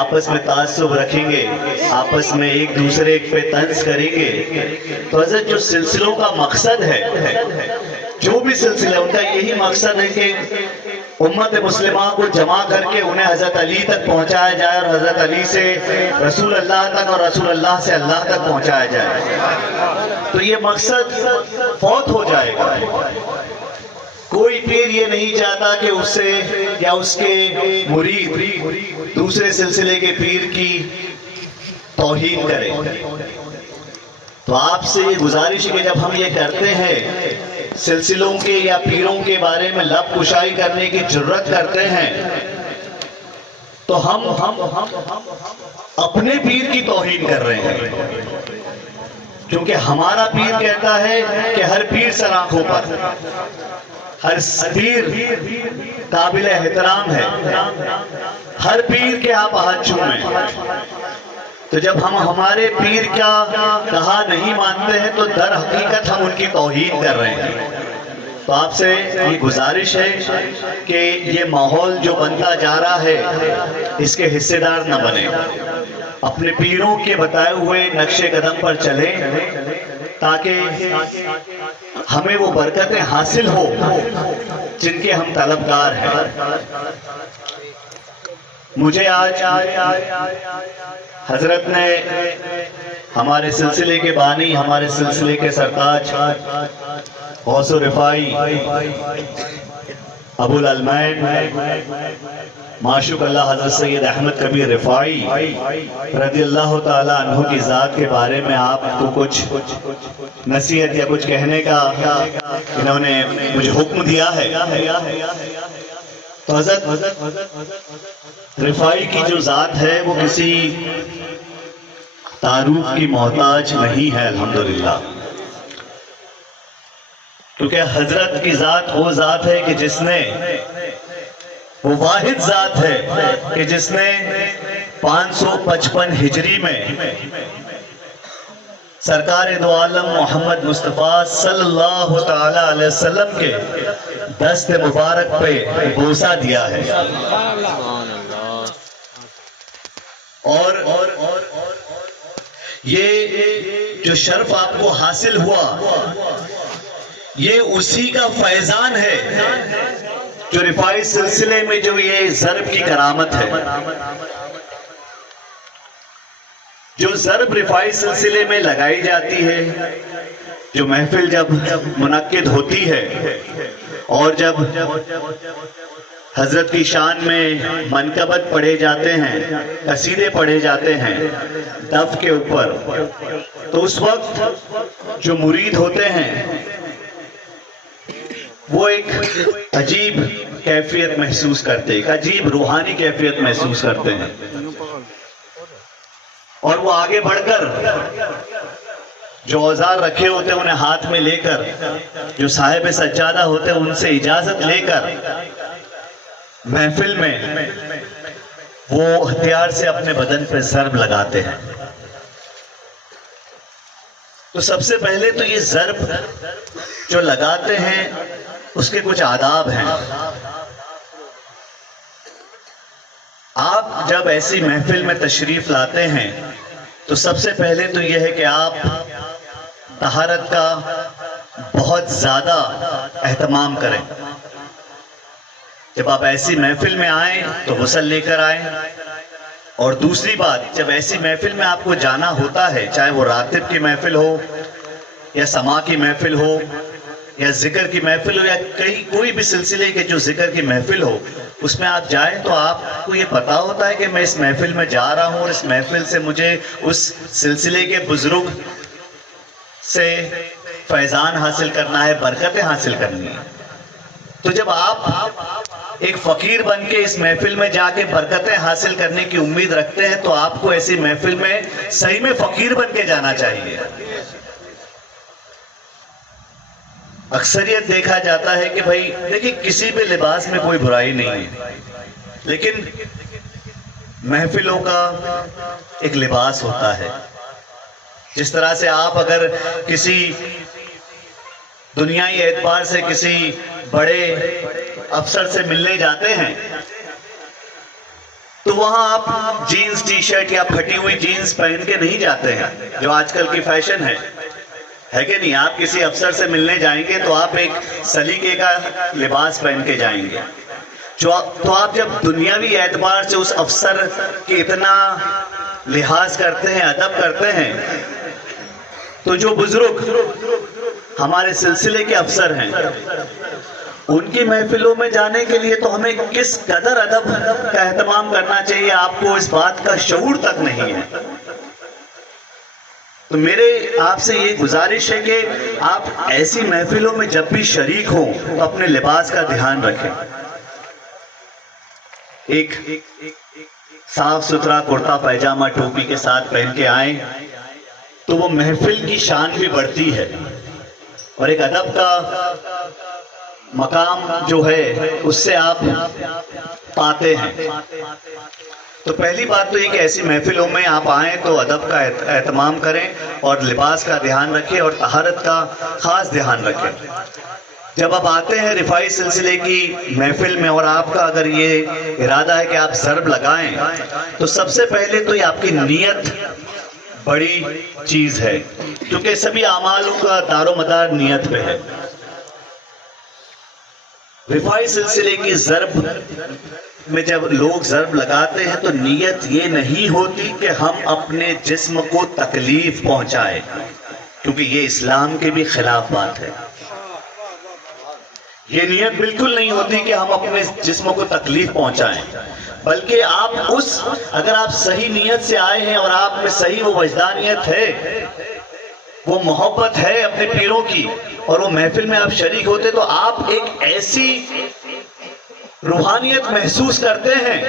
آپس میں تعصب رکھیں گے، آپس میں ایک دوسرے پہ طنز کریں گے، تو حضرت جو سلسلوں کا مقصد ہے، جو بھی سلسلہ ان کا یہی مقصد ہے کہ امت مسلمہ کو جمع کر کے انہیں حضرت علی تک پہنچایا جائے، اور حضرت علی سے رسول اللہ تک، اور رسول اللہ سے اللہ تک پہنچایا جائے۔ تو یہ مقصد فوت ہو جائے گا۔ کوئی پیر یہ نہیں چاہتا کہ اس سے یا اس کے مرید دوسرے سلسلے کے پیر کی توہین کرے۔ تو آپ سے یہ گزارش ہے کہ جب ہم یہ کرتے ہیں، سلسلوں کے یا پیروں کے بارے میں لب کشائی کرنے کی جرت کرتے ہیں، تو ہم اپنے پیر کی توہین کر رہے ہیں، کیونکہ ہمارا پیر کہتا ہے کہ ہر پیر سر آنکھوں پر، ہر پیر قابل احترام ہے، ہر پیر کے آپ ہاتھ چومیں۔ تو جب ہم ہمارے پیر کا کہا نہیں مانتے ہیں تو در حقیقت ہم ان کی توہین کر رہے ہیں۔ تو آپ سے یہ گزارش ہے کہ یہ ماحول جو بنتا جا رہا ہے اس کے حصے دار نہ بنیں، اپنے پیروں کے بتائے ہوئے نقش قدم پر چلیں تاکہ ہمیں وہ برکتیں حاصل ہو جن کے ہم طلبگار ہیں۔ مجھے آج حضرت نے ہمارے سلسلے کے بانی، ہمارے سلسلے کے سرتاج غوث و رفائی ابو العلمین معشوق اللہ حضرت سید احمد کبیر رفائی رضی اللہ تعالیٰ عنہ کی ذات کے بارے میں آپ کو کچھ نصیحت یا کچھ کہنے کا انہوں نے مجھے حکم دیا ہے۔ تو حضرت رفائی کی جو ذات ہے وہ کسی تعارف کی محتاج نہیں ہے الحمدللہ، کیونکہ حضرت کی ذات وہ ذات ہے کہ جس نے، وہ واحد ذات ہے کہ جس نے 555 ہجری میں سرکار دو عالم محمد مصطفیٰ صلی اللہ تعالی علیہ وسلم کے دست مبارک پہ بوسہ دیا ہے، اور یہ جو شرف آپ کو حاصل ہوا یہ اسی کا فیضان ہے جو رفائی سلسلے میں جو یہ ضرب کی کرامت ہے، جو ضرب رفائی سلسلے میں لگائی جاتی ہے، جو محفل جب منعقد ہوتی ہے اور جب حضرت کی شان میں منقبت پڑھے جاتے ہیں، قصیدے پڑھے جاتے ہیں دف کے اوپر، تو اس وقت جو مرید ہوتے ہیں وہ ایک عجیب کیفیت محسوس کرتے ہیں، ایک عجیب روحانی کیفیت محسوس کرتے ہیں، اور وہ آگے بڑھ کر جو اوزار رکھے ہوتے ہیں انہیں ہاتھ میں لے کر، جو صاحب سجادہ ہوتے ہیں ان سے اجازت لے کر محفل میں وہ ہتھیار سے اپنے بدن پہ ضرب لگاتے ہیں۔ تو سب سے پہلے تو یہ ضرب جو لگاتے ہیں اس کے کچھ آداب ہیں۔ آپ جب ایسی محفل میں تشریف لاتے ہیں تو سب سے پہلے تو یہ ہے کہ آپ طہارت کا بہت زیادہ اہتمام کریں۔ جب آپ ایسی محفل میں آئیں تو غسل لے کر آئیں، اور دوسری بات جب ایسی محفل میں آپ کو جانا ہوتا ہے، چاہے وہ راتب کی محفل ہو یا سما کی محفل ہو یا ذکر کی محفل ہو یا کوئی بھی سلسلے کے جو ذکر کی محفل ہو، اس میں آپ جائیں تو آپ کو یہ پتا ہوتا ہے کہ میں اس محفل میں جا رہا ہوں اور اس محفل سے مجھے اس سلسلے کے بزرگ سے فیضان حاصل کرنا ہے، برکتیں حاصل کرنی ہیں۔ تو جب آپ ایک فقیر بن کے اس محفل میں جا کے برکتیں حاصل کرنے کی امید رکھتے ہیں تو آپ کو ایسی محفل میں صحیح میں فقیر بن کے جانا چاہیے۔ اکثریت دیکھا جاتا ہے کہ بھائی دیکھیں کسی بھی لباس میں کوئی برائی نہیں ہے، لیکن محفلوں کا ایک لباس ہوتا ہے۔ جس طرح سے آپ اگر کسی دنیائی اعتبار سے کسی بڑے افسر سے ملنے جاتے ہیں تو وہاں آپ جینز ٹی شرٹ یا پھٹی ہوئی جینز پہن کے نہیں جاتے ہیں جو آج کل کی فیشن ہے کہ نہیں؟ آپ کسی افسر سے ملنے جائیں گے تو آپ ایک سلیقے کا لباس پہن کے جائیں گے. تو آپ جب دنیاوی اعتبار سے اس افسر کے اتنا لحاظ کرتے ہیں، ادب کرتے ہیں، تو جو بزرگ ہمارے سلسلے کے افسر ہیں ان کی محفلوں میں جانے کے لیے تو ہمیں کس قدر ادب کا اہتمام کرنا چاہیے، آپ کو اس بات کا شعور تک نہیں ہے. تو میرے آپ سے یہ گزارش ہے کہ آپ ایسی محفلوں میں جب بھی شریک ہوں تو اپنے لباس کا دھیان رکھیں. ایک صاف ستھرا کرتا پائجامہ ٹوپی کے ساتھ پہن کے آئیں تو وہ محفل کی شان بھی بڑھتی ہے اور ایک ادب کا مقام جو ہے اس سے آپ پاتے ہیں. تو پہلی بات تو یہ کہ ایسی محفلوں میں آپ آئیں تو ادب کا اہتمام کریں اور لباس کا دھیان رکھیں اور طہارت کا خاص دھیان رکھیں. جب آپ آتے ہیں رفاعی سلسلے کی محفل میں اور آپ کا اگر یہ ارادہ ہے کہ آپ ضرب لگائیں تو سب سے پہلے تو یہ آپ کی نیت بڑی چیز ہے، کیونکہ سبھی اعمالوں کا دار و مدار نیت پہ ہے. رفاعی سلسلے کی ضرب میں جب لوگ ضرب لگاتے ہیں تو نیت یہ نہیں ہوتی کہ ہم اپنے جسم کو تکلیف پہنچائیں، کیونکہ یہ اسلام کے بھی خلاف بات ہے. یہ نیت بالکل نہیں ہوتی کہ ہم اپنے جسم کو تکلیف پہنچائیں، بلکہ اگر آپ صحیح نیت سے آئے ہیں اور آپ میں صحیح وہ وجدانیت ہے، وہ محبت ہے اپنے پیروں کی، اور وہ محفل میں آپ شریک ہوتے تو آپ ایک ایسی روحانیت محسوس کرتے ہیں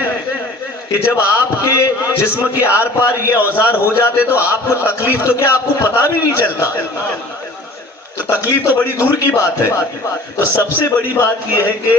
کہ جب آپ کے جسم کے آر پار یہ اوزار ہو جاتے تو آپ کو تکلیف تو کیا، آپ کو پتہ بھی نہیں چلتا. تو تکلیف تو بڑی دور کی بات ہے. تو سب سے بڑی بات یہ ہے کہ